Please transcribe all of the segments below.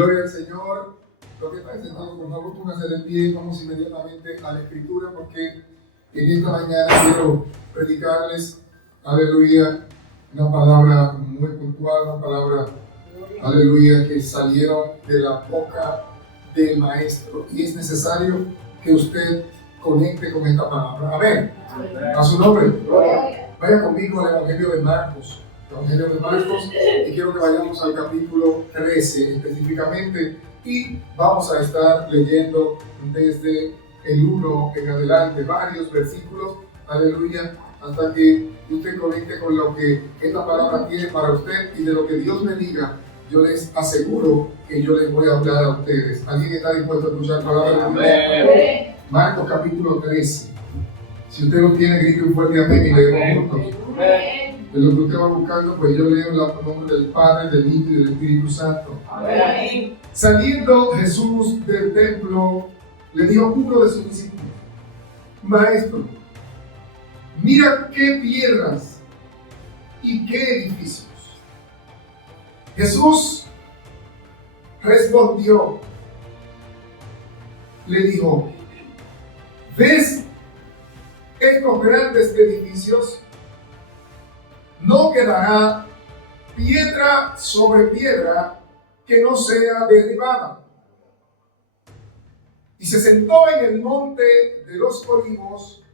Gloria al Señor. Lo que está sentado, por favor, póngase de pie. Vamos inmediatamente a la Escritura porque en esta mañana quiero predicarles, aleluya, una palabra muy puntual, una palabra, aleluya, que salieron de la boca del Maestro. Y es necesario que usted conecte con esta palabra. Amén. A su nombre. Vaya conmigo al Evangelio de Marcos. Evangelio de Marcos, y quiero que vayamos al capítulo 13 específicamente, y vamos a estar leyendo desde el 1 en adelante, varios versículos, aleluya, hasta que usted conecte con lo que esta palabra tiene para usted, y de lo que Dios me diga, yo les aseguro que yo les voy a hablar a ustedes. ¿Alguien está dispuesto a escuchar palabra de Dios? Marcos capítulo 13. Si usted lo tiene, grite un fuerte amén y leemos juntos. De lo que usted va buscando, pues yo leo el nombre del Padre, del Hijo y del Espíritu Santo. Amén. Saliendo Jesús del templo, le dijo a uno de sus discípulos: Maestro, mira qué piedras y qué edificios. Jesús respondió, le dijo: ¿ves estos grandes edificios? No quedará piedra sobre piedra que no sea derribada. Y se sentó en el monte de los Olivos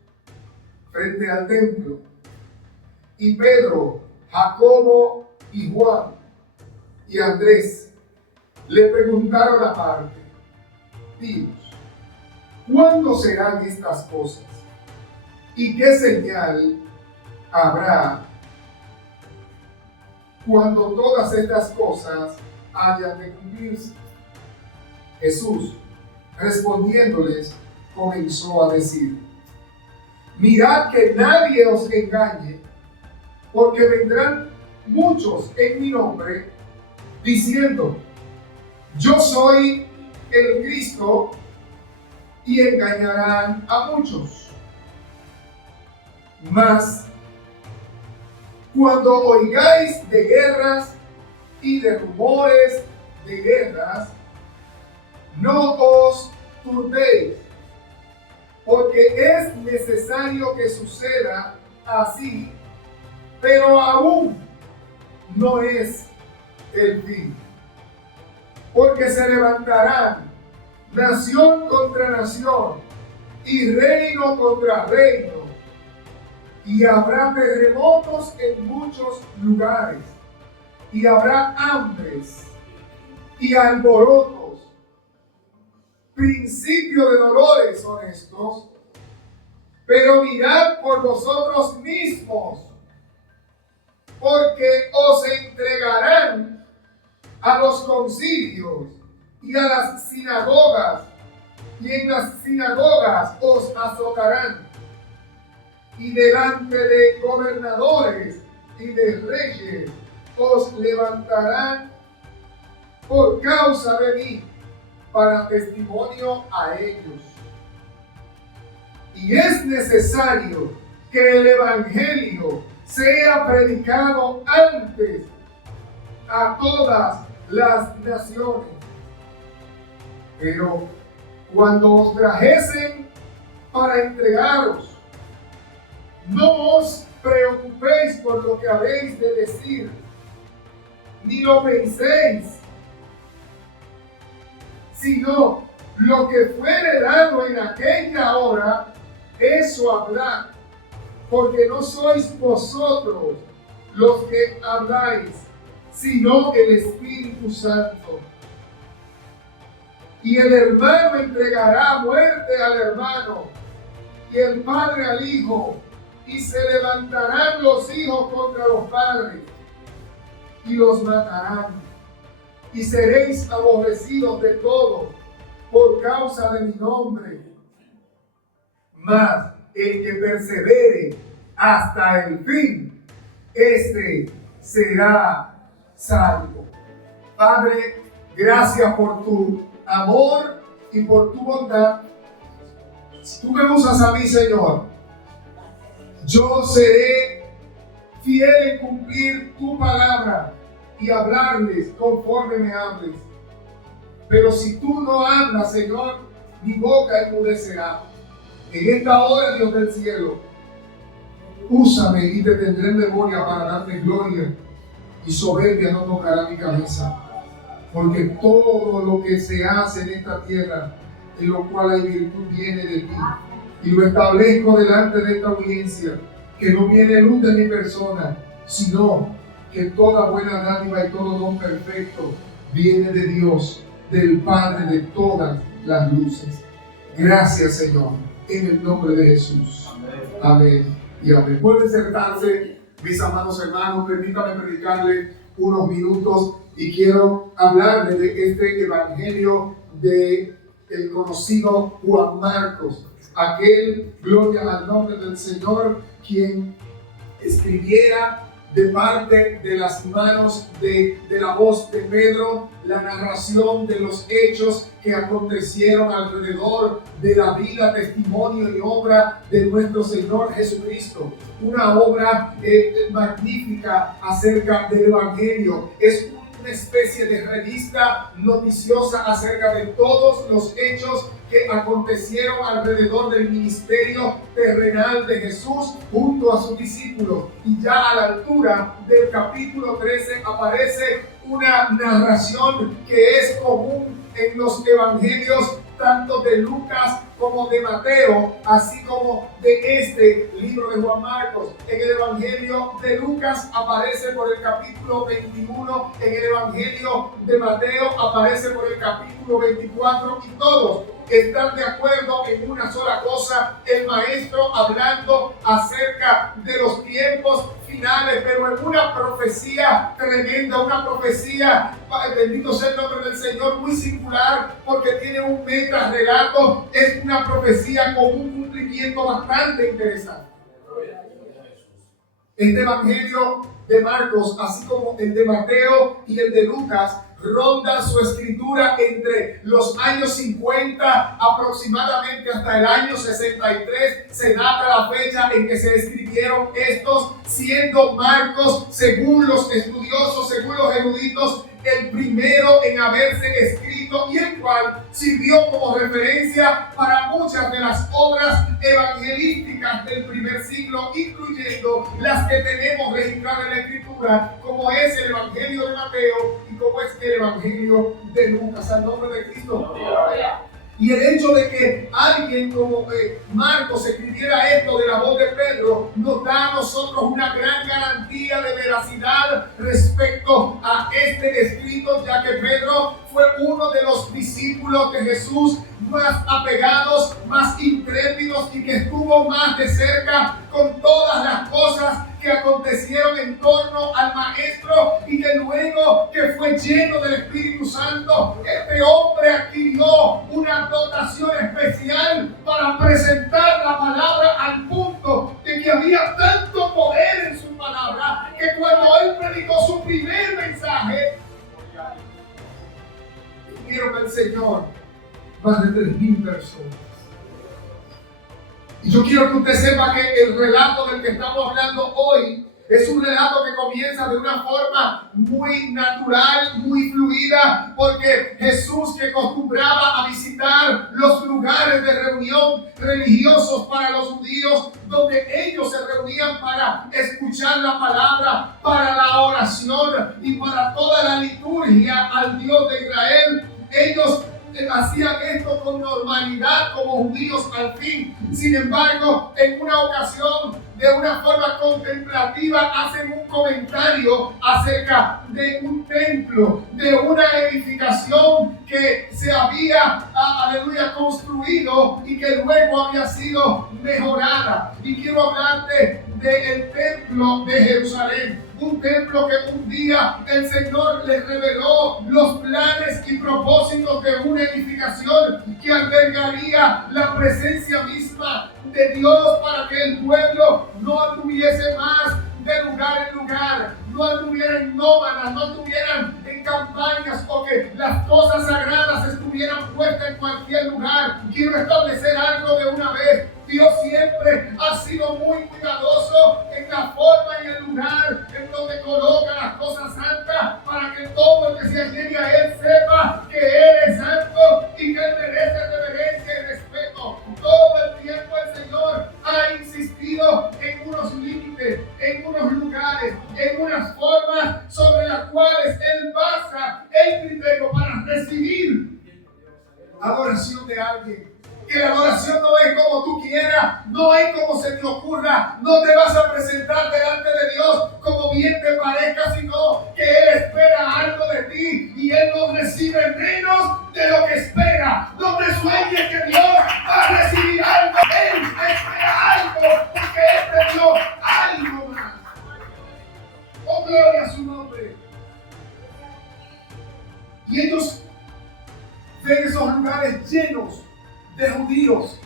frente al templo. Y Pedro, Jacobo y Juan y Andrés le preguntaron aparte: dinos, ¿cuándo serán estas cosas? ¿Y qué señal habrá cuando todas estas cosas hayan de cumplirse? Jesús, respondiéndoles, comenzó a decir: mirad que nadie os engañe, porque vendrán muchos en mi nombre, diciendo: yo soy el Cristo, y engañarán a muchos. Mas cuando oigáis de guerras y de rumores de guerras, no os turbéis, porque es necesario que suceda así, pero aún no es el fin. Porque se levantarán nación contra nación y reino contra reino, y habrá terremotos en muchos lugares, y habrá hambres y alborotos. Principio de dolores son estos, pero mirad por vosotros mismos, porque os entregarán a los concilios y a las sinagogas, y en las sinagogas os azotarán, y delante de gobernadores y de reyes os levantarán por causa de mí, para testimonio a ellos. Y es necesario que el evangelio sea predicado antes a todas las naciones. Pero cuando os trajesen para entregaros, no os preocupéis por lo que habéis de decir, ni lo penséis, sino lo que fuere dado en aquella hora, eso hablad, porque no sois vosotros los que habláis, sino el Espíritu Santo. Y el hermano entregará muerte al hermano, y el padre al hijo, y se levantarán los hijos contra los padres, y los matarán. Y seréis aborrecidos de todos por causa de mi nombre. Mas el que persevere hasta el fin, este será salvo. Padre, gracias por tu amor y por tu bondad. Si tú me usas a mí, Señor, yo seré fiel en cumplir tu palabra y hablarles conforme me hables. Pero si tú no hablas, Señor, mi boca enmudecerá. En esta hora, Dios del cielo, úsame y te tendré en memoria para darte gloria, y soberbia no tocará mi cabeza. Porque todo lo que se hace en esta tierra, en lo cual hay virtud, viene de ti. Y lo establezco delante de esta audiencia, que no viene luz de mi persona, sino que toda buena dádiva y todo don perfecto viene de Dios, del Padre de todas las luces. Gracias, Señor, en el nombre de Jesús. Amén y amén. Pueden sentarse, mis amados hermanos. Permítame predicarle unos minutos y quiero hablarle de este evangelio de el conocido Juan Marcos, aquel, gloria al nombre del Señor, quien escribiera de parte de las manos de la voz de Pedro la narración de los hechos que acontecieron alrededor de la vida, testimonio y obra de nuestro Señor Jesucristo. Una obra magnífica acerca del Evangelio. Es una especie de revista noticiosa acerca de todos los hechos que acontecieron alrededor del ministerio terrenal de Jesús junto a sus discípulos. Y ya a la altura del capítulo 13 aparece una narración que es común en los evangelios tanto de Lucas como de Mateo, así como de este libro de Juan Marcos. En el evangelio de Lucas aparece por el capítulo 21, en el evangelio de Mateo aparece por el capítulo 24, y todos están de acuerdo en una sola cosa: el maestro hablando acerca de los tiempos finales, pero en una profecía tremenda, una profecía, bendito sea el nombre del Señor, muy singular, porque tiene un meta relato, es una profecía con un cumplimiento bastante interesante. Este evangelio de Marcos, así como el de Mateo y el de Lucas, ronda su escritura entre los años 50 aproximadamente hasta el año 63. Se data la fecha en que se escribieron estos, siendo Marcos, según los estudiosos, según los eruditos, el primero en haberse escrito y el cual sirvió como referencia para muchas de las obras evangelísticas del primer siglo, incluyendo las que tenemos registradas en la Escritura, como es el Evangelio de Mateo y como es el Evangelio de Lucas. Al nombre de Cristo. Y el hecho de que alguien como Marcos escribiera esto de la voz de Pedro nos da a nosotros una gran garantía de veracidad respecto a este escrito, ya que Pedro fue uno de los discípulos de Jesús más apegados, más intrépidos, y que estuvo más de cerca con todas las cosas que acontecieron en torno al maestro, y que luego que fue lleno del Espíritu Santo, este hombre adquirió una dotación especial para presentar la palabra, al punto de que había tanto poder en su palabra que cuando él predicó su primer mensaje, vieron al Señor más de 3,000 personas. Y yo quiero que usted sepa que el relato del que estamos hablando hoy es un relato que comienza de una forma muy natural, muy fluida, porque Jesús, que acostumbraba a visitar los lugares de reunión religiosos para los judíos, donde ellos se reunían para escuchar la palabra, para la oración y para toda la liturgia al Dios de Israel, ellos hacían esto con normalidad como judíos al fin. Sin embargo, en una ocasión, de una forma contemplativa, hacen un comentario acerca de un templo, de una edificación que se había, aleluya, construido y que luego había sido mejorada. Y quiero hablarte del templo de Jerusalén. Un templo que un día el Señor les reveló los planes y propósitos de una edificación que albergaría la presencia misma de Dios, para que el pueblo no anduviese más de lugar en lugar, no anduvieran nómadas, no anduvieran en campañas, o que las cosas sagradas estuvieran puestas en cualquier lugar. Quiero establecer algo de una vez. Dios siempre ha sido muy cuidadoso en la forma y el lugar en donde coloca las cosas santas, para que todo el que se llegue a Él sepa que Él es adoración de alguien. Que la adoración no es como tú quieras, no es como se te ocurra, no te vas a presentar delante de Dios como bien te parezca, sino que Él espera algo de ti y Él no recibe menos de lo que espera. No te sueñes que Dios va a recibir algo, Él espera algo, porque Él te dio algo más. Oh, gloria a su nombre. Y ellos ven esos lugares llenos de judíos,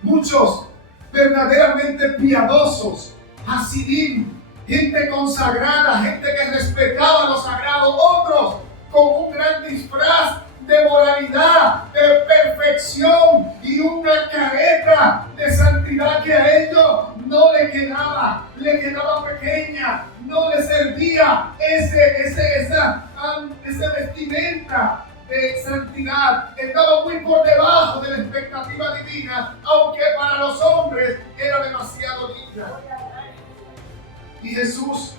muchos verdaderamente piadosos, hasidim, gente consagrada, gente que respetaba lo sagrado, otros con un gran disfraz de moralidad, de perfección y una careta de santidad que a ellos no le quedaba pequeña, no le servía esa vestimenta de santidad, estaba muy por debajo de la expectativa divina, aunque para los hombres era demasiado digna. Y Jesús,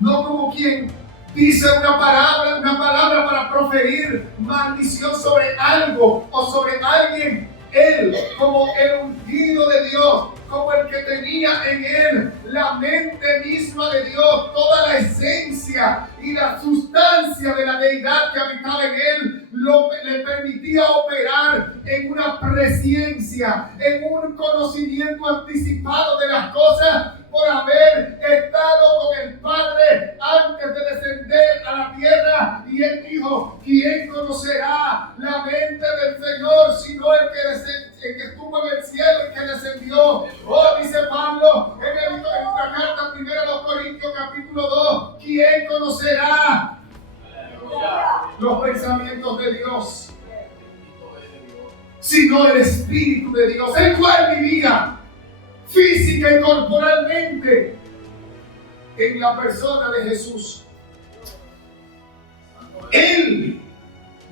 no como quien dice una palabra para proferir maldición sobre algo o sobre alguien, Él, como el ungido de Dios, como el que tenía en Él la mente misma de Dios, toda la esencia y la sustancia de la deidad que habitaba en Él, le permitía operar en una presciencia, en un conocimiento anticipado de las cosas, por haber estado con el Padre antes de descender a la tierra. Y Él dijo: ¿quién conocerá la mente del Señor sino el que estuvo en el cielo y que descendió? Oh, dice Pablo en la carta primera a los Corintios capítulo 2, ¿quién conocerá los pensamientos de Dios sino el Espíritu de Dios, el cual vivía física y corporalmente en la persona de Jesús? Él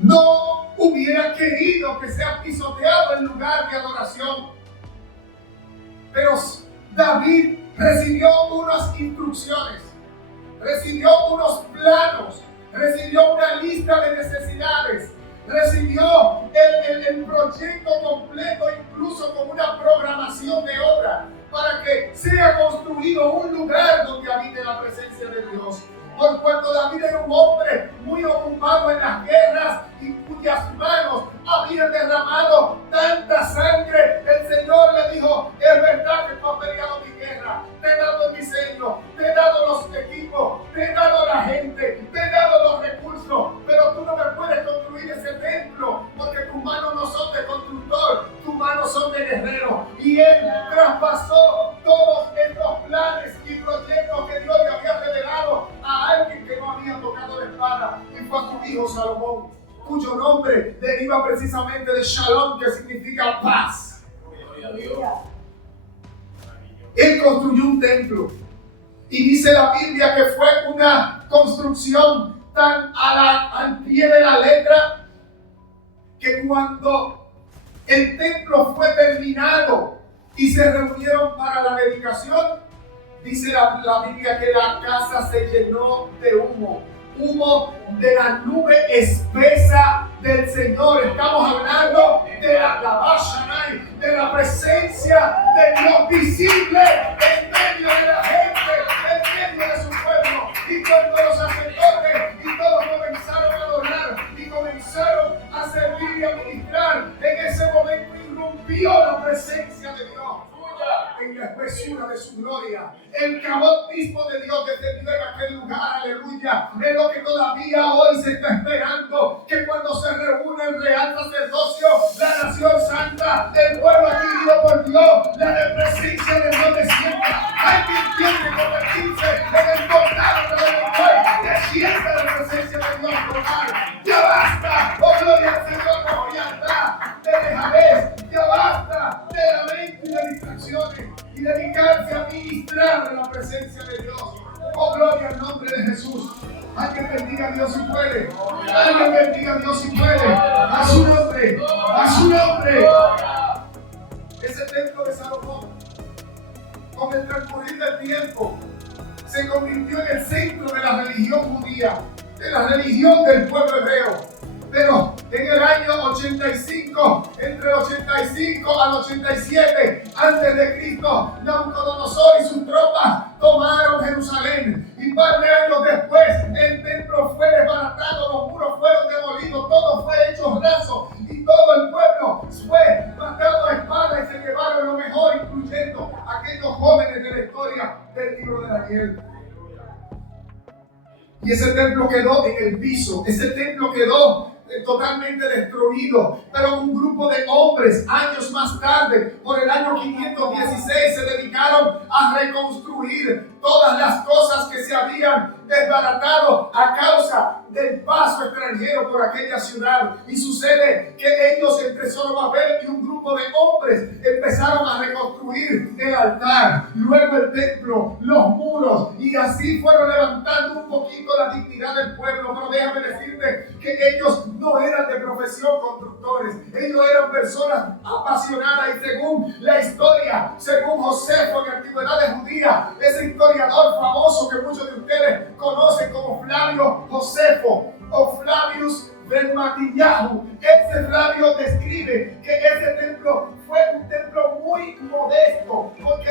no hubiera querido que sea pisoteado el lugar de adoración, pero David recibió unas instrucciones, recibió unos planos, recibió una lista de necesidades, recibió el proyecto completo, incluso con una programación de obra, para que sea construido un lugar donde habite la presencia de Dios. Por cuanto David era un hombre muy ocupado en las guerras y cuyas manos habían derramado tanta sangre, el Señor le dijo: es verdad que tú has peleado mi guerra, te he dado el diseño, te he dado los equipos, te he dado la gente, te he dado los recursos, pero tú no me puedes construir ese templo, porque tus manos no son de constructor, tus manos son de guerrero. Y Él traspasó todos estos planes y proyectos que Dios le había revelado a alguien que no había tocado la espada, y fue a su hijo Salomón, cuyo nombre deriva precisamente de Shalom, que significa paz. Él construyó un templo, y dice la Biblia que fue una construcción tan al pie de la letra, que cuando el templo fue terminado y se reunieron para la dedicación, dice la Biblia que la casa se llenó de humo de la nube espesa del Señor. Estamos hablando de la presencia de Dios visible en medio de la gente, en medio de su pueblo. Y cuando los sacerdotes y todos comenzaron a adorar y comenzaron a servir y a ministrar, en ese momento irrumpió la presencia de Dios en la espesura de su gloria. El cabot mismo de Dios descendió en aquel lugar, aleluya. Es lo que todavía hoy se está esperando, que cuando se reúne el real sacerdocio, la nación santa, el pueblo adquirido por Dios, la presencia de Dios descienda. Hay quien tiene que convertirse en el tornado redentor, descienda la presencia de Dios total. Ya basta, oh gloria al Señor, no ya está de dejadez, ya basta de lamento y de distracciones, y dedicarse a ministrar de la presencia de Dios. Oh, gloria al nombre de Jesús. Alguien bendiga a Dios si puede. Alguien bendiga a Dios si puede. A su nombre. A su nombre. Ese templo de Salomón, con el transcurrir del tiempo, se convirtió en el centro de la religión judía, de la religión del pueblo hebreo. Pero en el año 85 85 al 87 antes de Cristo, Nabucodonosor y sus tropas tomaron Jerusalén. Y par de años después, el templo fue desbaratado, los muros fueron demolidos, todo fue hecho raso y todo el pueblo fue matado a espada y se llevaron lo mejor, incluyendo aquellos jóvenes de la historia del libro de Daniel. Y ese templo quedó en el piso, ese templo quedó totalmente destruido, pero un grupo de hombres años más tarde, por el año 516, se dedicaron a reconstruir todas las cosas que se habían desbaratado a causa del paso extranjero por aquella ciudad. Y sucede que ellos, entre Zorobabel y un grupo de hombres, empezaron a reconstruir el altar, luego el templo, los muros, y así fueron levantando un poquito la dignidad del pueblo. Pero déjame decirte que ellos no eran de profesión constructores, ellos eran personas apasionadas, y según la historia, según Josefo en la antigüedad judía, ese historiador famoso que muchos de ustedes conocen como Flavio Josefo o Flavius Bermatillahu, ese Flavio describe que ese templo fue un templo muy modesto, porque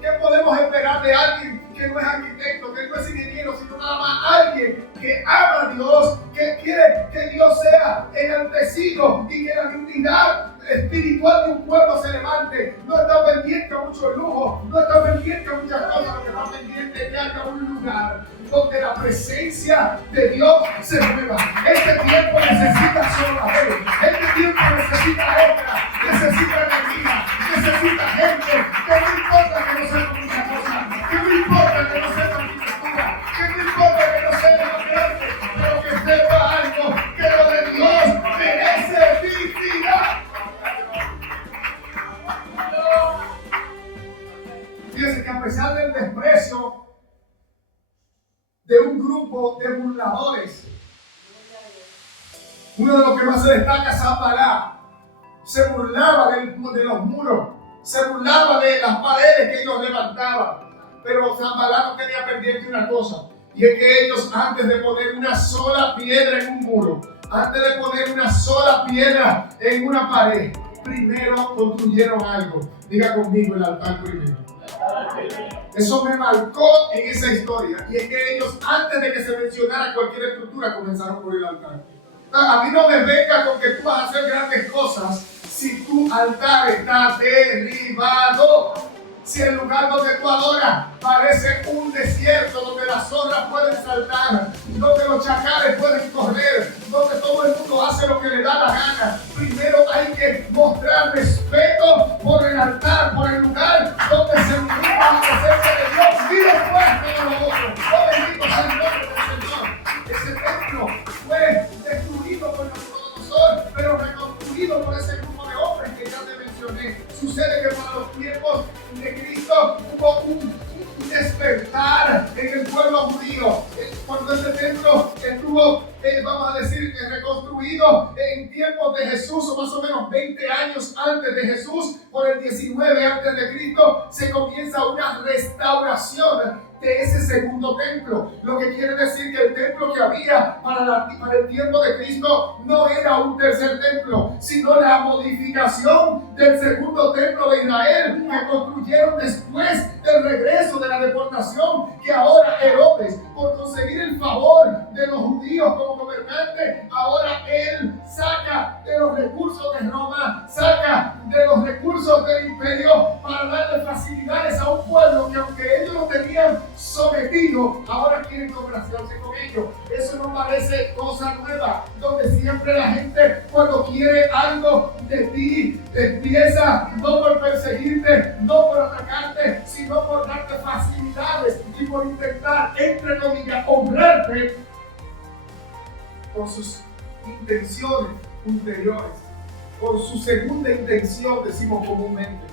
¿qué podemos esperar de alguien que no es arquitecto, que no es ingeniero, sino nada más alguien que ama a Dios, que quiere que Dios sea enaltecido y que la dignidad espiritual de un pueblo se levante? No está pendiente a mucho lujo, no está pendiente a muchas cosas, lo que está pendiente es que haya un lugar donde la presencia de Dios se mueva. Este tiempo necesita Zorobabel, este tiempo necesita obra, necesita energía, necesita gente que no importa que no sepa muchas cosas, que no importa que no sepa arquitectura, que no importa que no sepa arte, pero que sepa algo, que lo de Dios merece dignidad. Fíjense que a pesar del desprecio de un grupo de burladores, uno de los que más se destaca es Zambalá. Se burlaba de los muros, se burlaba de las paredes que ellos levantaban, pero Zambalá no tenía pendiente una cosa, y es que ellos, antes de poner una sola piedra en un muro, antes de poner una sola piedra en una pared, primero construyeron algo. Diga conmigo, el altar primero. Eso me marcó en esa historia, y es que ellos, antes de que se mencionara cualquier estructura, comenzaron por el altar. A mí no me venga con que tú vas a hacer grandes cosas si tu altar está derribado, si el lugar donde tú adoras parece un desierto donde las zorras pueden saltar, donde los chacales pueden correr, donde todo el mundo hace lo que le da la gana. Primero hay que mostrar respeto por el altar, por el lugar donde se reúne la presencia de Dios, y después todo lo otro. Oh, bendito sea el nombre del Señor. Ese templo fue destruido por Nabucodonosor, pero reconstruido por ese grupo de hombres que ya te mencioné. Sucede que para los tiempos de Cristo hubo un despertar en el pueblo judío. Cuando este templo estuvo, vamos a decir, reconstruido en tiempos de Jesús, o más o menos 20 años antes de Jesús, por el 19 antes de Cristo, se comienza una restauración de ese segundo templo. Lo que quiere decir que el templo que había para el tiempo de Cristo no era un tercer templo, sino la modificación del segundo templo de Israel que construyeron después del regreso de la deportación, que ahora Herodes, por conseguir el favor de los judíos como gobernante, ahora él saca de los recursos de Roma, saca de los recursos del imperio para darle facilidades a un pueblo que, aunque ellos lo tenían sometido, ahora quieren congraciarse con ellos. Eso no parece cosa nueva, donde siempre la gente, cuando quiere algo de ti, empieza no por perseguirte, no por atacarte, sino por darte facilidades y por intentar, entre comillas, honrarte con sus intenciones ulteriores, por su segunda intención, decimos comúnmente.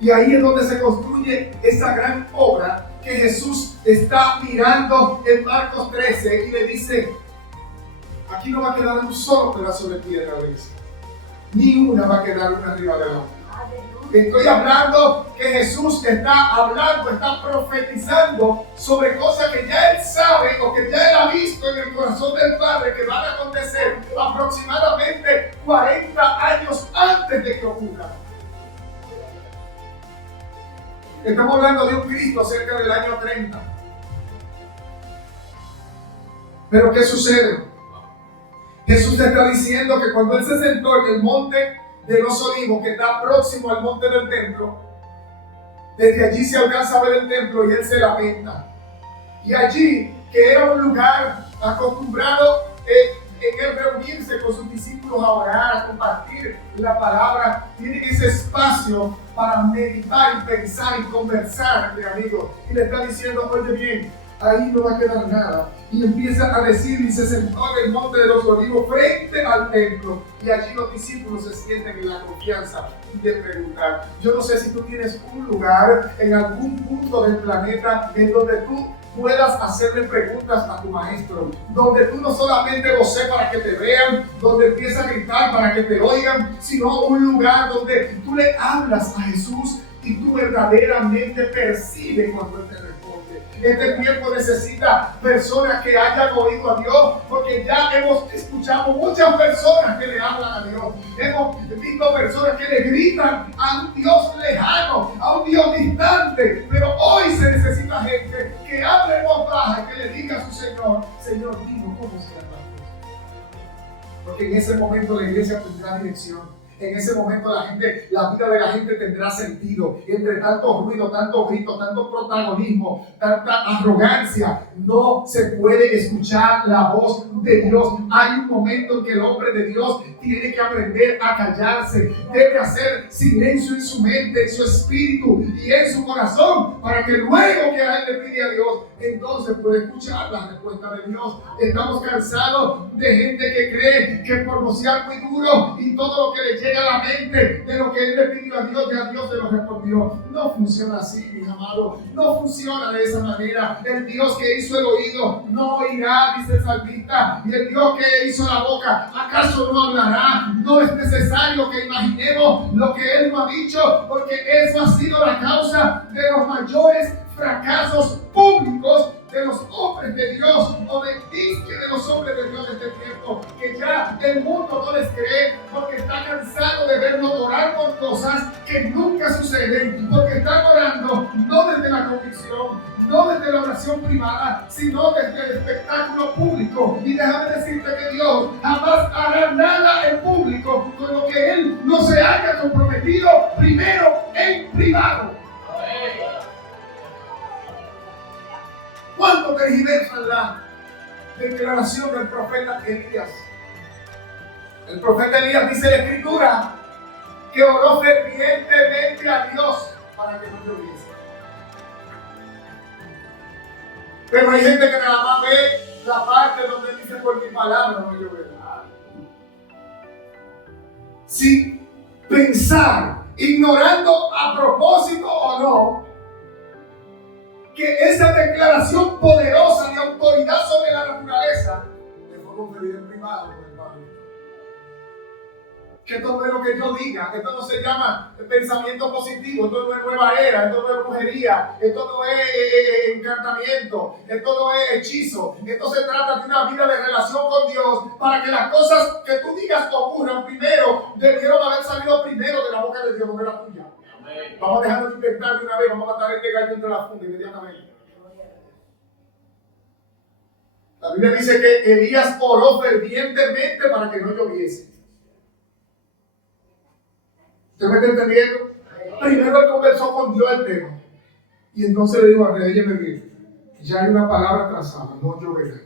Y ahí es donde se construye esa gran obra que Jesús está mirando en Marcos 13 y le dice: aquí no va a quedar un solo pedazo de piedra, ni una va a quedar una arriba de la otra. Estoy hablando que Jesús está hablando, está profetizando sobre cosas que ya Él sabe o que ya Él ha visto en el corazón del Padre que van a acontecer aproximadamente 40 años antes antes de que ocurra. Estamos hablando de un Cristo cerca del año 30. Pero ¿qué sucede? Jesús está diciendo que cuando Él se sentó en el monte de los Olivos, que está próximo al monte del templo, desde allí se alcanza a ver el templo y Él se lamenta. Y allí, que era un lugar acostumbrado en Él reunirse con sus discípulos a orar, a compartir la palabra, tienen ese espacio para meditar y pensar y conversar entre amigos. Y le está diciendo, oye bien, ahí no va a quedar nada. Y empieza a decir, y se sentó en el monte de los Olivos frente al templo. Y allí los discípulos se sienten en la confianza de preguntar. Yo no sé si tú tienes un lugar en algún punto del planeta en donde tú puedas hacerle preguntas a tu maestro, donde tú no solamente voces para que te vean, donde empiezas a gritar para que te oigan, sino un lugar donde tú le hablas a Jesús y tú verdaderamente percibes cuando Él te responde. Este tiempo necesita personas que hayan oído a Dios, porque ya hemos escuchado muchas personas que le hablan a Dios. Hemos visto personas que le gritan a un Dios lejano, a un Dios distante, pero hoy se necesita gente que hable en voz baja y que le diga a su Señor, Señor, dime cómo serán las cosas. Porque en ese momento la iglesia tendrá dirección. En ese momento la vida de la gente tendrá sentido. Entre tanto ruido, tanto grito, tanto protagonismo, tanta arrogancia, no se puede escuchar la voz de Dios. Hay un momento en que el hombre de Dios tiene que aprender a callarse. Debe hacer silencio en su mente, en su espíritu y en su corazón, para que luego que a él le pide a Dios, entonces puede escuchar la respuesta de Dios. Estamos cansados de gente que cree que por vocear muy duro y todo lo que le llega a la mente de lo que él le pidió a Dios, ya Dios se lo respondió. No funciona así, mis amados. No funciona de esa manera. El Dios que hizo el oído no oirá, dice el salmista. Y el Dios que hizo la boca, ¿acaso no hablará? No es necesario que imaginemos lo que Él nos ha dicho, porque eso ha sido la causa de los mayores fracasos públicos de los hombres de Dios, o de los hombres de Dios de este tiempo, que ya el mundo no les cree porque está cansado de vernos orar por cosas que nunca suceden, porque están orando no desde la convicción, no desde la oración privada, sino desde el espectáculo público. Y déjame decirte que Dios jamás hará nada en público con lo que Él no se haya comprometido primero en privado. ¿Cuánto tergiversan la declaración del profeta Elías? El profeta Elías dice en la Escritura que oró fervientemente a Dios para que no lloviese. Pero hay gente que nada más ve la parte donde dice por mi palabra no lloverá. Sin pensar, ignorando a propósito o no, que esa declaración poderosa de autoridad sobre la naturaleza le fue conferida en privado por el Padre. Que todo lo que yo diga, esto no se llama pensamiento positivo, esto no es nueva era, esto no es brujería, esto no es encantamiento, esto no es hechizo, esto se trata de una vida de relación con Dios, para que las cosas que tú digas ocurran primero, debieron haber salido primero de la boca de Dios, no de la tuya. Vamos a dejar de inventar de una vez, vamos a matar este gallo entre la funda inmediatamente. La Biblia dice que Elías oró fervientemente para que no lloviese. ¿Usted me está entendiendo? Primero él conversó con Dios el tema. Y entonces le dijo a rey, bien, ya hay una palabra trazada, no lloverá.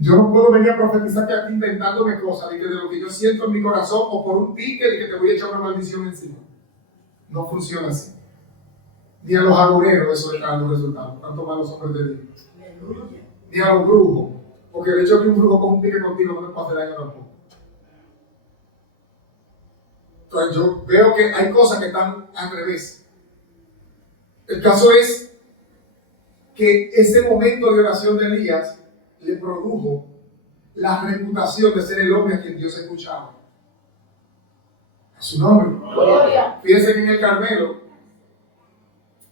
Yo no puedo venir a profetizarte aquí inventándome cosas, de lo que yo siento en mi corazón o por un pique de que te voy a echar una maldición encima. No funciona así. Ni a los agoreros eso le dan los resultados, tanto más los hombres de Dios. Ni a los brujos, porque el hecho de que un brujo con un pique contigo no te puede hacer daño tampoco. Entonces yo veo que hay cosas que están al revés. El caso es que ese momento de oración de Elías le produjo la reputación de ser el hombre a quien Dios escuchaba. A su nombre. Gloria. Fíjense que en el Carmelo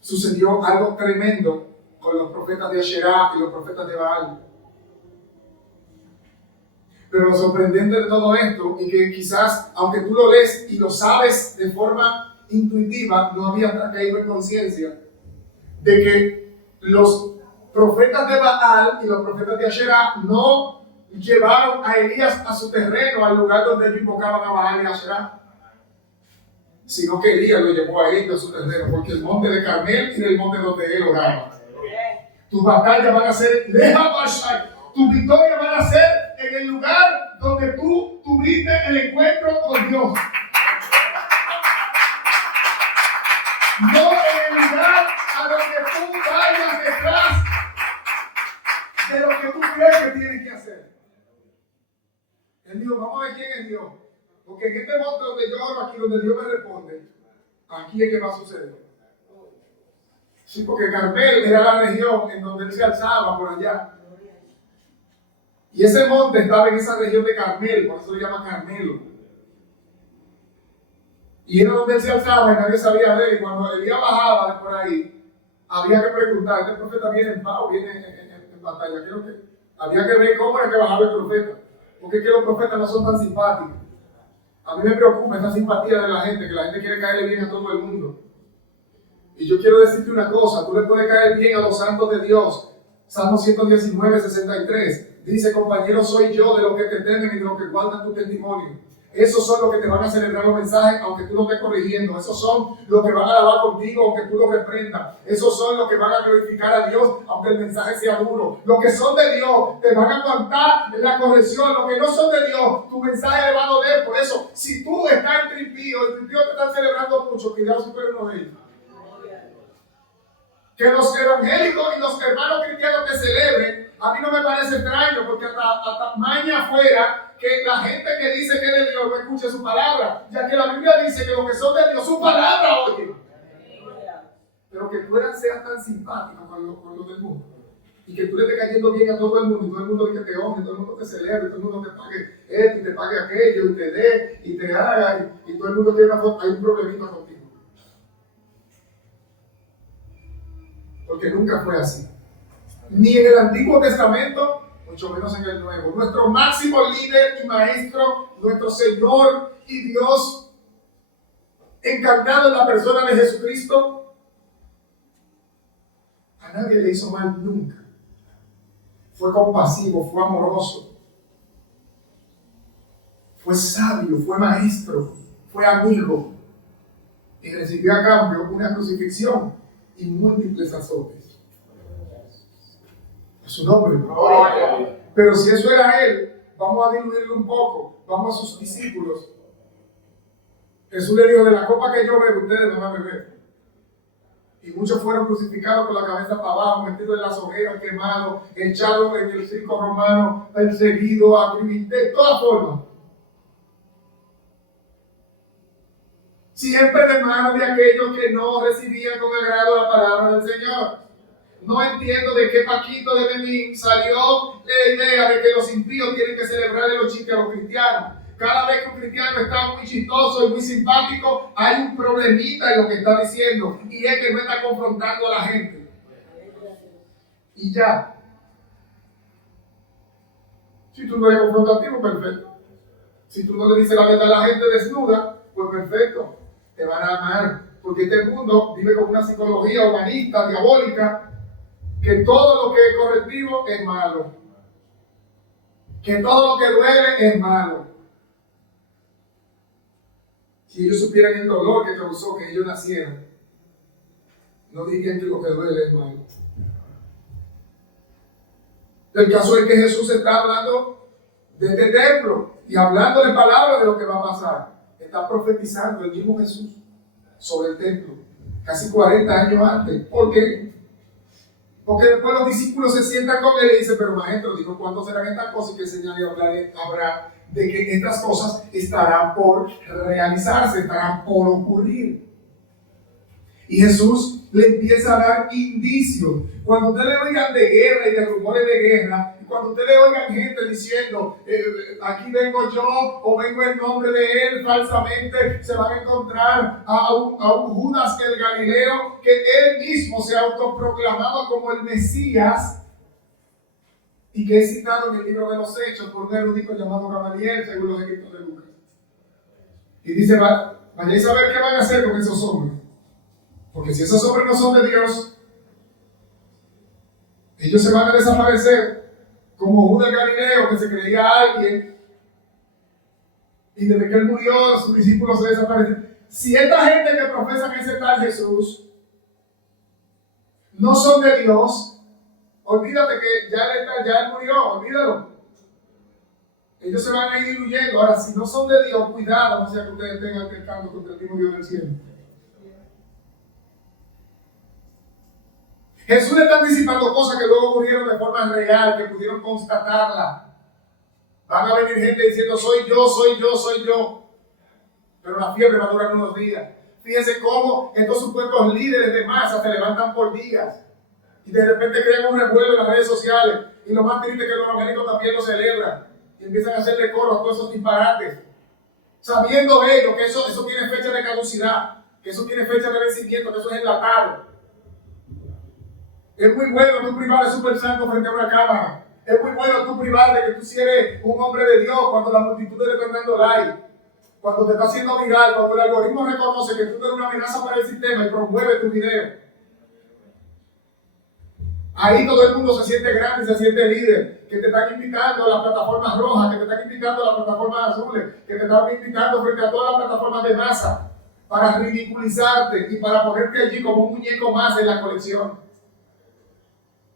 sucedió algo tremendo con los profetas de Asherá y los profetas de Baal. Pero lo sorprendente de todo esto, y que quizás, aunque tú lo lees y lo sabes de forma intuitiva, no había caído en conciencia de que los profetas de Baal y los profetas de Asherá no llevaron a Elías a su terreno, al lugar donde ellos invocaban a Baal y a Asherá, sino que Elías lo llevó a ellos a su terreno, porque el monte de Carmel era el monte donde él oraba. Tus batallas van a ser tus victorias van a ser en el lugar donde tú tuviste el encuentro con Dios. No en el lugar a donde tú vayas detrás de lo que tú crees que tienes que hacer. Él dijo, vamos a ver quién es Dios. Porque en este monte donde yo oro, aquí donde Dios me responde, aquí es que va a suceder. Sí, porque Carmel era la región en donde él se alzaba por allá. Y ese monte estaba en esa región de Carmel, por eso lo llama Carmelo. Y era donde él se alzaba y nadie sabía de él. Y cuando Elías bajaba de por ahí, había que preguntar, ¿este profeta viene en paz o viene en batalla? Creo que había que ver cómo era que bajaba el profeta. Porque es que los profetas no son tan simpáticos. A mí me preocupa esa simpatía de la gente, que la gente quiere caerle bien a todo el mundo. Y yo quiero decirte una cosa, tú le puedes caer bien a los santos de Dios. Salmo 119, 63. Dice, compañero, soy yo de los que te temen y de los que guardan tu testimonio. Esos son los que te van a celebrar los mensajes, aunque tú lo estés corrigiendo. Esos son los que van a alabar contigo, aunque tú lo reprendas. Esos son los que van a glorificar a Dios, aunque el mensaje sea duro. Los que son de Dios te van a aguantar en la corrección. Los que no son de Dios, tu mensaje le va a doler. Por eso, si tú estás en tripío, el tripío te está celebrando mucho, cuidado si tú eres uno de ellos. Que los evangélicos y los hermanos cristianos te celebren, a mí no me parece extraño, porque hasta maña afuera que la gente que dice que es de Dios no escuche su palabra, ya que la Biblia dice que los que son de Dios, su palabra oyen. Pero que puedan ser tan simpáticos con los del mundo, y que tú le estés cayendo bien a todo el mundo, y todo el mundo que te honre, todo el mundo te celebre, todo el mundo te pague esto y te pague aquello, y te dé, y te haga, y todo el mundo tiene una foto, hay un problemita contigo. Porque nunca fue así. Ni en el Antiguo Testamento, mucho menos en el Nuevo. Nuestro máximo líder y maestro, nuestro Señor y Dios, encarnado en la persona de Jesucristo, a nadie le hizo mal nunca. Fue compasivo, fue amoroso, fue sabio, fue maestro, fue amigo. Y recibió a cambio una crucifixión y múltiples azotes. A su nombre. Pero si eso era él, vamos a diluirlo un poco. Vamos a sus discípulos. Jesús le dijo, de la copa que yo bebo, ustedes van a beber. Y muchos fueron crucificados con la cabeza para abajo, metidos en las hogueras, quemados, echados en el circo romano, perseguidos, de todas formas. Siempre de manos de aquellos que no recibían con agrado la palabra del Señor. No entiendo de qué Paquito de Benín salió la idea de que los impíos tienen que celebrarle los chistes a los cristianos. Cada vez que un cristiano está muy chistoso y muy simpático, hay un problemita en lo que está diciendo, y es que no está confrontando a la gente. Y ya. Si tú no eres confrontativo, perfecto. Si tú no le dices la verdad a la gente desnuda, pues perfecto. Te van a amar, porque este mundo vive con una psicología humanista, diabólica, que todo lo que es correctivo es malo, que todo lo que duele es malo. Si ellos supieran el dolor que causó que ellos nacieran, no dirían que lo que duele es malo. El caso es que Jesús está hablando de este templo y hablando de palabras de lo que va a pasar. Está profetizando el mismo Jesús sobre el templo, casi 40 años antes. ¿Por qué? Porque después los discípulos se sientan con él y dicen, pero maestro, dijo, ¿cuándo serán estas cosas? Y qué señal habrá de que estas cosas estarán por realizarse, estarán por ocurrir. Y Jesús le empieza a dar indicios. Cuando ustedes le oigan de guerra y de rumores de guerra, cuando ustedes le oigan gente diciendo, aquí vengo yo o vengo en nombre de él falsamente, se van a encontrar a un Judas el Galileo, que él mismo se autoproclamaba como el Mesías, y que es citado en el libro de los Hechos por un erudito llamado Gamaliel, según los escritos de Lucas. Y dice, vayáis a ver qué van a hacer con esos hombres. Porque si esos hombres no son de Dios, ellos se van a desaparecer como Judas Galileo, que se creía alguien, y desde que él murió, sus discípulos se desaparecen. Si esta gente que profesa que ese tal Jesús no son de Dios, olvídate que ya él murió, olvídalo. Ellos se van a ir diluyendo. Ahora, si no son de Dios, cuidado, no sea que ustedes estén altercando contra el mismo Dios del cielo. Jesús le está anticipando cosas que luego ocurrieron de forma real, que pudieron constatarla. Van a venir gente diciendo, soy yo, soy yo, soy yo. Pero la fiebre va a durar unos días. Fíjense cómo estos supuestos líderes de masa se levantan por días. Y de repente crean un revuelo en las redes sociales. Y lo más triste es que los evangélicos también lo celebran. Y empiezan a hacerle coro a todos esos disparates. Sabiendo ellos que eso tiene fecha de caducidad. Que eso tiene fecha de vencimiento. Que eso es enlatado. Es muy bueno tú privar de Super Santo frente a una cámara. Es muy bueno tú privar de que tú si eres un hombre de Dios cuando la multitud le está dando like. Cuando te está haciendo viral, cuando el algoritmo reconoce que tú eres una amenaza para el sistema y promueve tu video. Ahí todo el mundo se siente grande, se siente líder, que te están invitando a las plataformas rojas, que te están invitando a las plataformas azules, que te están invitando frente a todas las plataformas de masa para ridiculizarte y para ponerte allí como un muñeco más en la colección.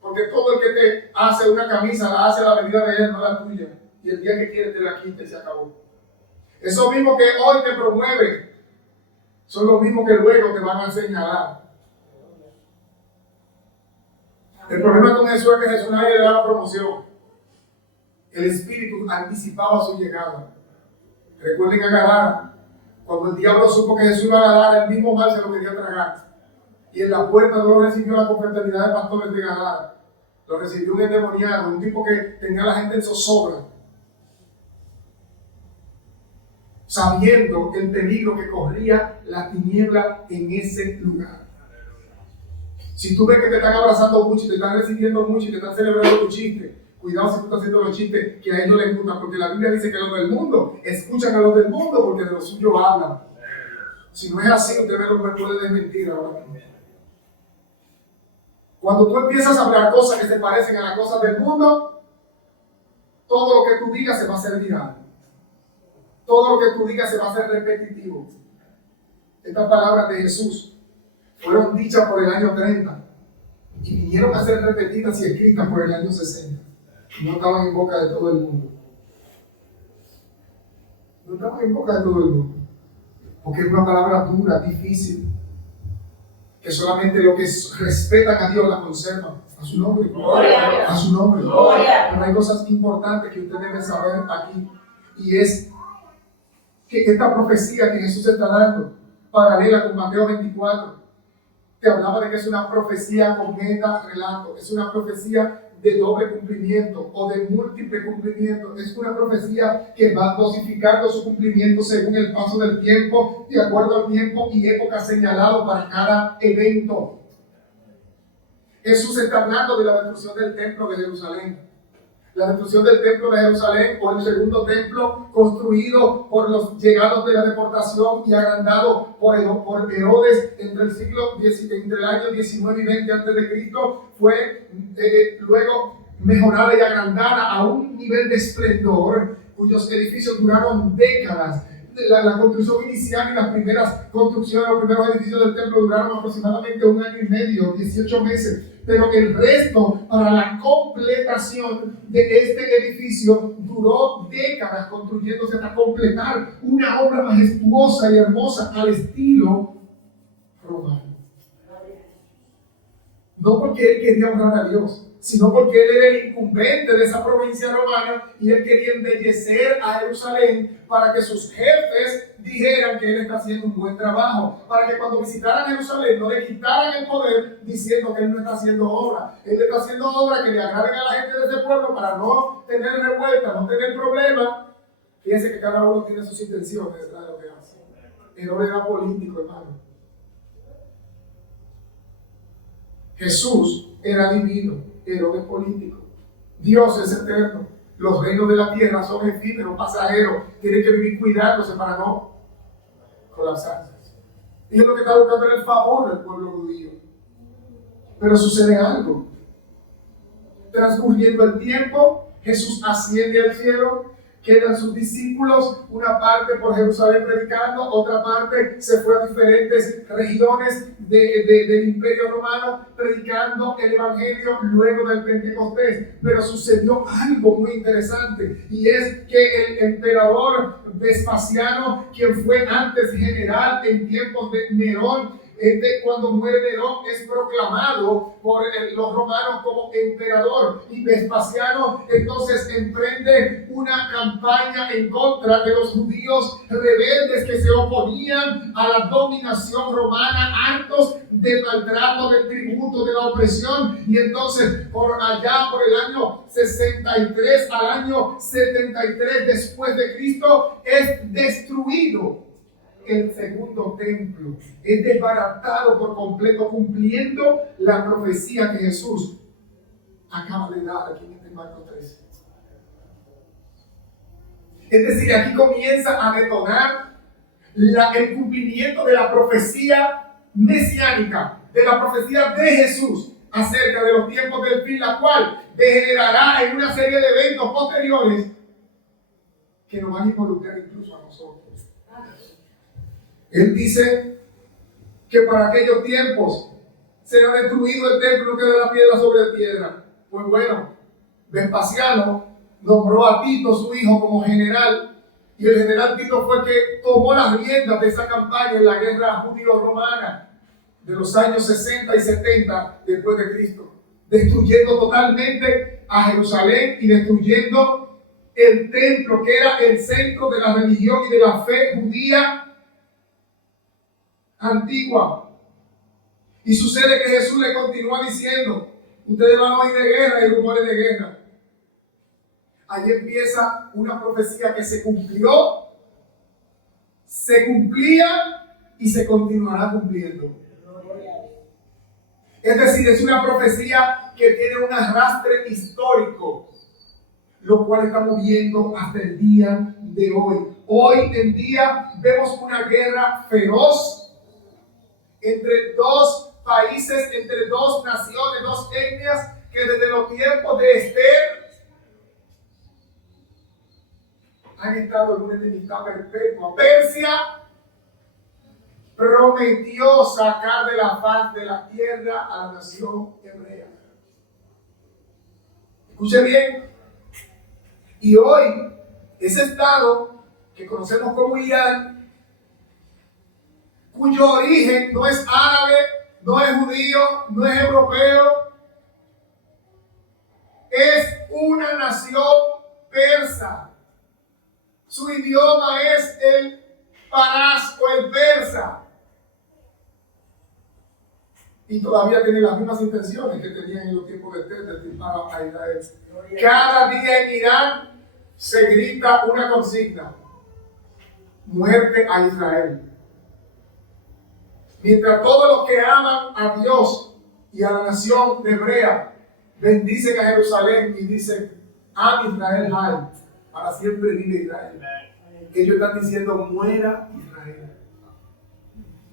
Porque todo el que te hace una camisa la hace a la medida de él, no la tuya. Y el día que quiere te la quita y se acabó. Esos mismos que hoy te promueven son los mismos que luego te van a señalar. El problema con Jesús es que Jesús nadie le daba promoción. El Espíritu anticipaba su llegada. Recuerden a Gadara. Cuando el diablo supo que Jesús iba a Gadara, el mismo mal se lo quería tragar. Y en la puerta no lo recibió la confraternidad de pastores de Gadara. Lo recibió un endemoniado, un tipo que tenía a la gente en zozobra. Sabiendo el peligro que corría la tiniebla en ese lugar. Si tú ves que te están abrazando mucho y te están recibiendo mucho y te están celebrando tu chiste, cuidado si tú estás haciendo los chistes que a ellos les gustan, porque la Biblia dice que los del mundo escuchan a los del mundo porque de lo suyo hablan. Si no es así, usted me puede desmentir ahora mismo. Cuando tú empiezas a hablar cosas que se parecen a las cosas del mundo, todo lo que tú digas se va a hacer viral. Todo lo que tú digas se va a hacer repetitivo. Estas palabras de Jesús fueron dichas por el año 30 y vinieron a ser repetidas y escritas por el año 60. No estaban en boca de todo el mundo. No estaban en boca de todo el mundo. Porque es una palabra dura, difícil, que solamente los que respetan a Dios la conservan. A su nombre. Gloria. A su nombre. Gloria. Pero hay cosas importantes que usted debe saber aquí. Y es que esta profecía que Jesús está dando, paralela con Mateo 24, te hablaba de que es una profecía con meta relato, es una profecía de doble cumplimiento o de múltiple cumplimiento, es una profecía que va dosificando su cumplimiento según el paso del tiempo, de acuerdo al tiempo y época señalado para cada evento. Jesús está hablando de la destrucción del templo de Jerusalén. La destrucción del templo de Jerusalén, o el segundo templo construido por los llegados de la deportación y agrandado por Herodes entre el año 19 y 20 a.C., fue luego mejorada y agrandada a un nivel de esplendor cuyos edificios duraron décadas. La construcción inicial y las primeras construcciones, los primeros edificios del templo duraron aproximadamente 1 año y medio, 18 meses. Pero el resto, para la completación de este edificio, duró décadas construyéndose hasta completar una obra majestuosa y hermosa al estilo romano. No porque él quería honrar a Dios, sino porque él era el incumbente de esa provincia romana y él quería embellecer a Jerusalén para que sus jefes dijeran que él está haciendo un buen trabajo, para que cuando visitaran Jerusalén no le quitaran el poder diciendo que él no está haciendo obra. Él está haciendo obra que le agraden a la gente de ese pueblo para no tener revuelta, no tener problemas. Fíjense que cada uno tiene sus intenciones detrás de lo que hace. Herodes era político, hermano. Jesús era divino, Herodes político. Dios es eterno. Los reinos de la tierra son efímeros, pasajeros. Tienen que vivir cuidándose para no colapsarse. Y es lo que está buscando el favor del pueblo judío. Pero sucede algo. Transcurriendo el tiempo, Jesús asciende al cielo, quedan sus discípulos, una parte por Jerusalén predicando, otra parte se fue a diferentes regiones del Imperio Romano predicando el Evangelio luego del Pentecostés. Pero sucedió algo muy interesante, y es que el emperador Vespasiano, quien fue antes general en tiempos de Nerón, cuando muere Nerón es proclamado por los romanos como emperador, y Vespasiano entonces emprende una campaña en contra de los judíos rebeldes que se oponían a la dominación romana, hartos del maltrato, del tributo, de la opresión. Y entonces por allá, por el año 63 al año 73 después de Cristo, es destruido el segundo templo, es desbaratado por completo, cumpliendo la profecía que Jesús acaba de dar aquí en Marcos 13. Es decir, aquí comienza a detonar el cumplimiento de la profecía mesiánica, de la profecía de Jesús acerca de los tiempos del fin, la cual degenerará en una serie de eventos posteriores que nos van a involucrar incluso a nosotros. Él dice que para aquellos tiempos será destruido el templo, no quedará piedra sobre piedra. Pues bueno, Vespasiano nombró a Tito, su hijo, como general, y el general Tito fue el que tomó las riendas de esa campaña en la guerra judío-romana de los años 60 y 70 después de Cristo, destruyendo totalmente a Jerusalén y destruyendo el templo, que era el centro de la religión y de la fe judía antigua. Y sucede que Jesús le continúa diciendo: ustedes van a oír de guerra y rumores de guerra. Ahí empieza una profecía que se cumplió, se cumplía y se continuará cumpliendo. Es decir, es una profecía que tiene un arrastre histórico, lo cual estamos viendo hasta el día de hoy. Hoy en día vemos una guerra feroz entre dos países, entre dos naciones, dos etnias, que desde los tiempos de Esther han estado en una enemistad perpetua. Persia prometió sacar de la faz de la tierra a la nación hebrea. Escuche bien. Y hoy, ese estado que conocemos como Irán, cuyo origen no es árabe, no es judío, no es europeo, es una nación persa. Su idioma es el parás o el persa. Y todavía tiene las mismas intenciones que tenían en los tiempos de Esther, de triunfar a Israel. Cada día en Irán se grita una consigna: muerte a Israel. Mientras todos los que aman a Dios y a la nación hebrea bendicen a Jerusalén y dicen: a Israel hay, para siempre vive Israel. Ellos están diciendo: muera Israel,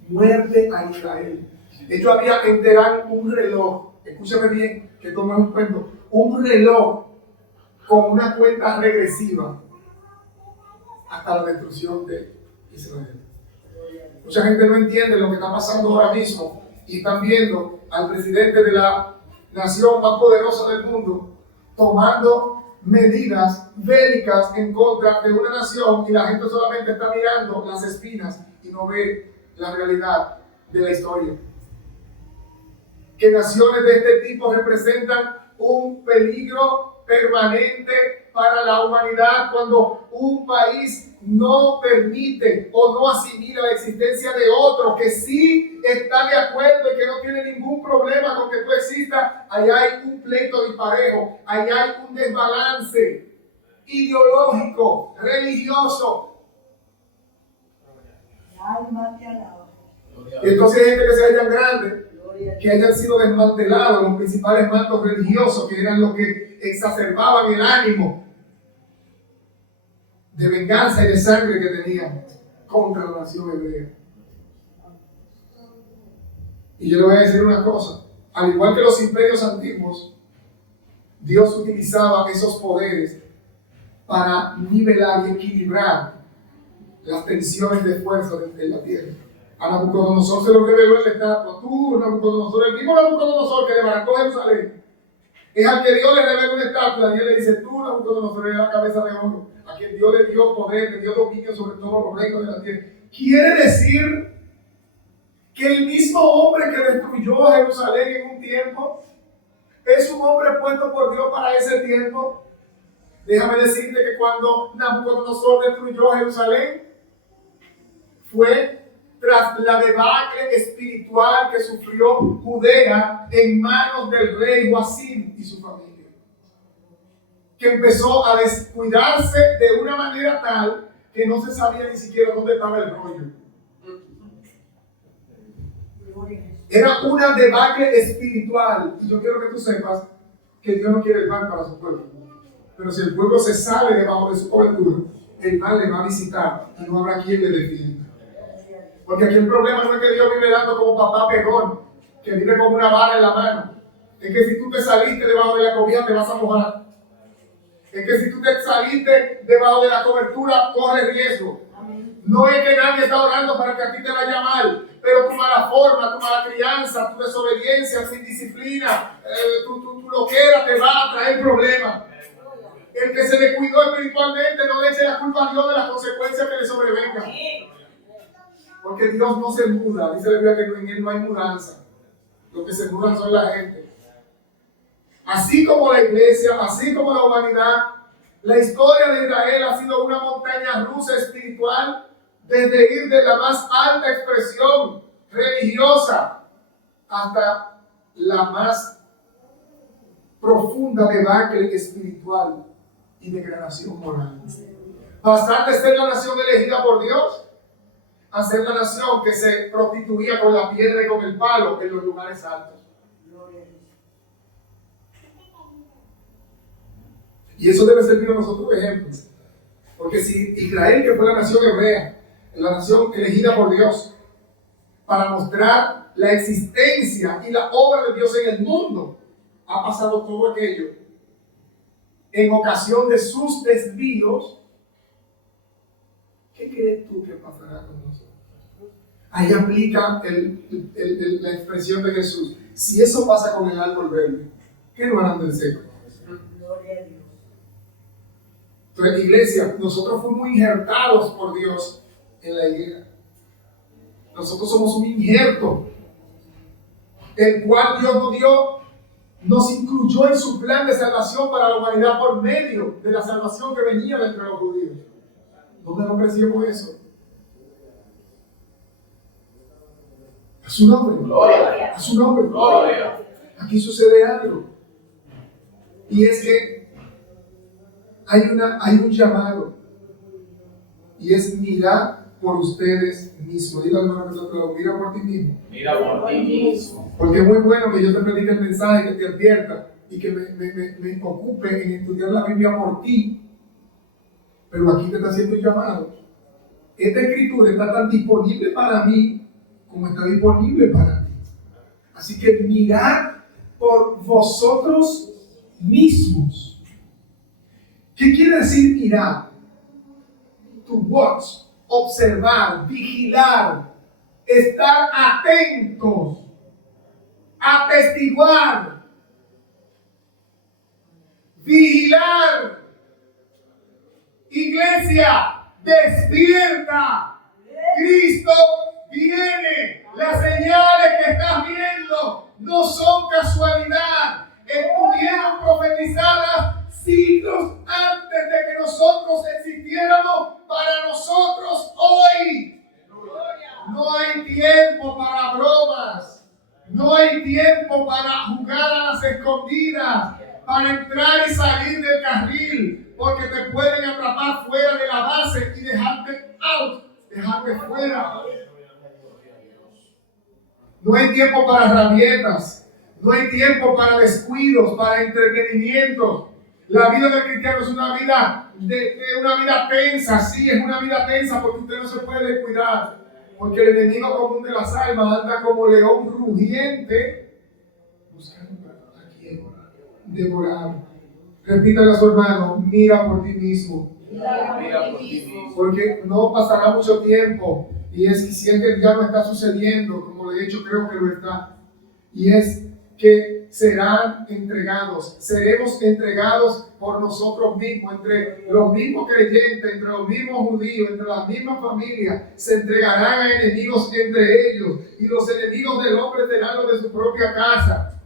muerte a Israel. Ellos había en Teherán un reloj, escúchame bien, que esto no es un cuento, un reloj con una cuenta regresiva hasta la destrucción de Israel. Mucha gente no entiende lo que está pasando ahora mismo y están viendo al presidente de la nación más poderosa del mundo tomando medidas bélicas en contra de una nación, y la gente solamente está mirando las espinas y no ve la realidad de la historia. Que naciones de este tipo representan un peligro permanente para la humanidad cuando un país no permite o no asimila la existencia de otro que sí está de acuerdo y que no tiene ningún problema con que tú existas. Allá hay un pleito disparejo, allá hay un desbalance ideológico, religioso. Entonces hay gente que se hallan grande que hayan sido desmantelados los principales mandos religiosos, que eran los que exacerbaban el ánimo de venganza y de sangre que tenían contra la nación hebrea. Y yo le voy a decir una cosa, al igual que los imperios antiguos, Dios utilizaba esos poderes para nivelar y equilibrar las tensiones de fuerza en la tierra. A Nabucodonosor se lo reveló en la estatua. Tú, Nabucodonosor, el mismo Nabucodonosor que levantó Jerusalén, es al que Dios le revela una estatua. Dios le dice, tú, Nabucodonosor, eres la cabeza de oro, a quien Dios le dio poder, le dio dominio sobre todos los reinos de la tierra. Quiere decir que el mismo hombre que destruyó Jerusalén en un tiempo es un hombre puesto por Dios para ese tiempo. Déjame decirte que cuando Nabucodonosor destruyó Jerusalén, fue tras la debacle espiritual que sufrió Judea en manos del rey Joacim y su familia, que empezó a descuidarse de una manera tal que no se sabía ni siquiera dónde estaba el rollo. Era una debacle espiritual. Y yo quiero que tú sepas que Dios no quiere el mal para su pueblo. Pero si el pueblo se sale debajo de su cobertura, el mal le va a visitar y no habrá quien le defienda. Porque aquí el problema no es que Dios vive dando como papá pegón, que vive con una vara en la mano. Es que si tú te saliste debajo de la cobija te vas a mojar. Es que si tú te saliste debajo de la cobertura, corres riesgo. No es que nadie está orando para que a ti te vaya mal, pero tu mala forma, tu mala crianza, tu desobediencia, tu indisciplina, tu loquera te va a traer problemas. El que se descuidó espiritualmente no le eche la culpa a Dios de las consecuencias que le sobrevengan. Porque Dios no se muda, dice la Biblia que en Él no hay mudanza. Lo que se mudan son la gente. Así como la iglesia, así como la humanidad, la historia de Israel ha sido una montaña rusa espiritual, desde ir de la más alta expresión religiosa hasta la más profunda debacle espiritual y degradación moral. Pasar de ser la nación elegida por Dios a ser la nación que se prostituía con la piedra y con el palo en los lugares altos. Y eso debe servir a nosotros de ejemplo. Porque si Israel, que fue la nación hebrea, la nación elegida por Dios, para mostrar la existencia y la obra de Dios en el mundo, ha pasado todo aquello en ocasión de sus desvíos, ¿qué crees tú que pasará con nosotros? Ahí aplica la expresión de Jesús. Si eso pasa con el árbol verde, ¿qué no harán del seco? Gloria a Dios. Entonces, iglesia, nosotros fuimos injertados por Dios en la higuera. Nosotros somos un injerto, el cual Dios nos incluyó en su plan de salvación para la humanidad por medio de la salvación que venía de entre los judíos. ¿Dónde no apreciamos eso? A su nombre. Gloria. A su nombre. Gloria. Aquí sucede algo. Y es que hay un llamado. Y es mirar por ustedes mismos. Dile al hermano que te lo mira por ti mismo. Mira por ti mismo. Porque es muy bueno que yo te predique el mensaje, que te advierta y que me ocupe en estudiar la Biblia por ti. Pero aquí te está haciendo un llamado. Esta escritura está tan disponible para mí como está disponible para ti. Así que mirad por vosotros mismos. ¿Qué quiere decir mirar? To watch, observar, vigilar, estar atentos, atestiguar, vigilar. Iglesia, despierta. Cristo viene. Las señales que estás viendo no son casualidad. Estuvieron profetizadas siglos antes de que nosotros existiéramos para nosotros hoy. No hay tiempo para bromas. No hay tiempo para jugar a las escondidas, para entrar y salir del carril, porque te pueden atrapar fuera de la base y dejarte out, dejarte fuera. No hay tiempo para rabietas. No hay tiempo para descuidos, para entretenimiento. La vida del cristiano es una vida tensa. Sí, es una vida tensa porque usted no se puede cuidar. Porque el enemigo común de las almas anda como león rugiente buscando a quien devorar. Repítale a su hermano, mira por ti mismo. Mira por ti mismo. Porque no pasará mucho tiempo. Y si es que ya no está sucediendo, como de hecho creo que lo está. Y es que seremos entregados por nosotros mismos, entre los mismos creyentes, entre los mismos judíos, entre las mismas familias, se entregarán a enemigos entre ellos, y los enemigos del hombre serán los de su propia casa.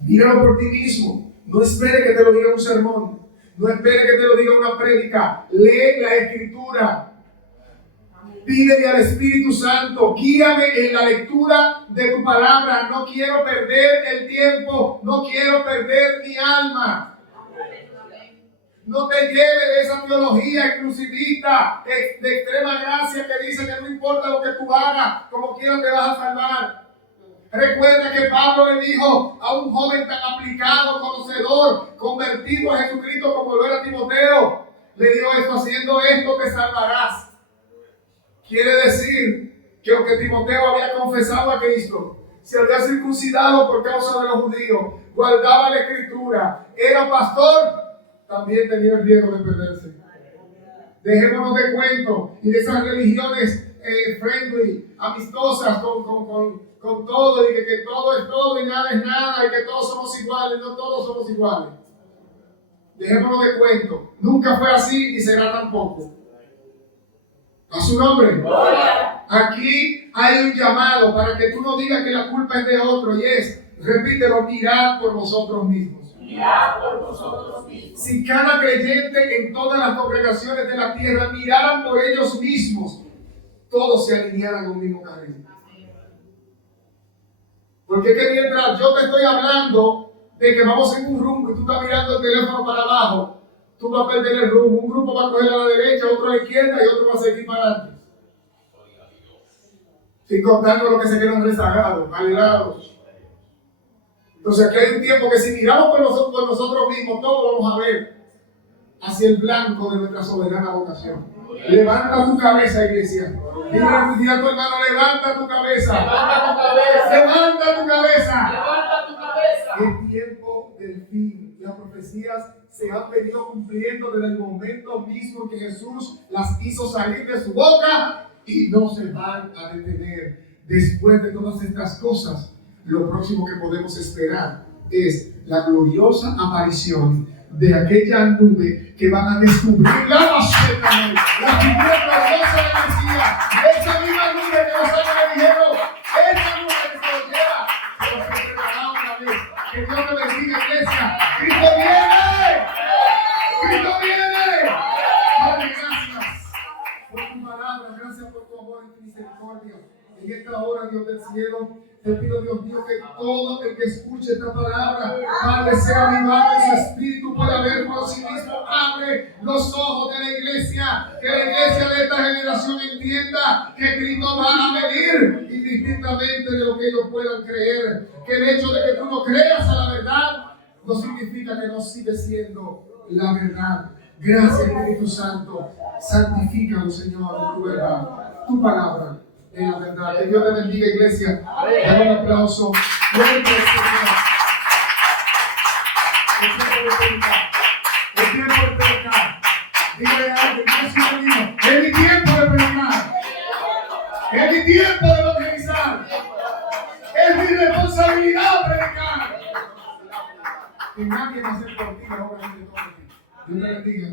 Míralo por ti mismo, no espere que te lo diga un sermón, no espere que te lo diga una prédica, lee la Escritura. Pídele al Espíritu Santo, guíame en la lectura de tu palabra. No quiero perder el tiempo, no quiero perder mi alma. No te lleve de esa teología exclusivista de extrema gracia que dice que no importa lo que tú hagas, como quiera te vas a salvar. Recuerda que Pablo le dijo a un joven tan aplicado, conocedor, convertido a Jesucristo como lo era Timoteo, le dijo esto: haciendo esto te salvarás. Quiere decir que aunque Timoteo había confesado a Cristo, se había circuncidado por causa de los judíos, guardaba la Escritura, era pastor, también tenía el riesgo de perderse. Dejémonos de cuentos y de esas religiones friendly, amistosas con todo, y que todo es todo y nada es nada, y que todos somos iguales. No todos somos iguales. Dejémonos de cuentos. Nunca fue así ni será tampoco. A su nombre. Aquí hay un llamado para que tú no digas que la culpa es de otro, y es, repítelo, mirad por vosotros mismos. Mirad por vosotros mismos. Si cada creyente en todas las congregaciones de la tierra miraran por ellos mismos, todos se alinearan a un mismo carril. Porque que mientras yo te estoy hablando de que vamos en un rumbo y tú estás mirando el teléfono para abajo, tú vas a perder el rumbo. Un grupo va a coger a la derecha, otro a la izquierda y otro va a seguir para adelante. Sin contar con los que se quedan rezagados, alegrados. Entonces aquí hay un tiempo que si miramos por nosotros mismos, todos vamos a ver hacia el blanco de nuestra soberana vocación. Levanta tu cabeza, iglesia. Dile a tu hermano, levanta tu cabeza. Levanta tu cabeza. Levanta tu cabeza. Levanta tu cabeza. El tiempo del fin. Las profecías se han venido cumpliendo desde el momento mismo en que Jesús las hizo salir de su boca y no se van a detener. Después de todas estas cosas, lo próximo que podemos esperar es la gloriosa aparición de aquella nube que van a descubrir la maceta, la primera gloriosa de la Mesías, esa misma nube que los ángeles dijeron, esa nube que se los lleva, pero se entregará otra vez. Que Dios te bendiga, iglesia. ¡Cristo viene! ¡Cristo viene! Padre, gracias por tu palabra, gracias por tu amor y tu misericordia. En esta hora, Dios del cielo, te pido, Dios mío, que todo el que escuche esta palabra, Padre, sea animado en su espíritu, pueda ver por sí mismo. Abre los ojos de la iglesia, que la iglesia de esta generación entienda que Cristo va a venir indistintamente de lo que ellos puedan creer. Que el hecho de que tú no creas a la verdad no significa que no sigue siendo la verdad. Gracias, Espíritu Santo. Santifícalo, Señor, en tu verdad, tu palabra. En la verdad, que Dios te bendiga, iglesia. Dale un aplauso. El tiempo de predicar. Dígale a alguien, es mi tiempo de predicar. Es mi tiempo de evangelizar. Es mi responsabilidad predicar. Que nadie va a hacer por ti, ahora Dios te bendiga.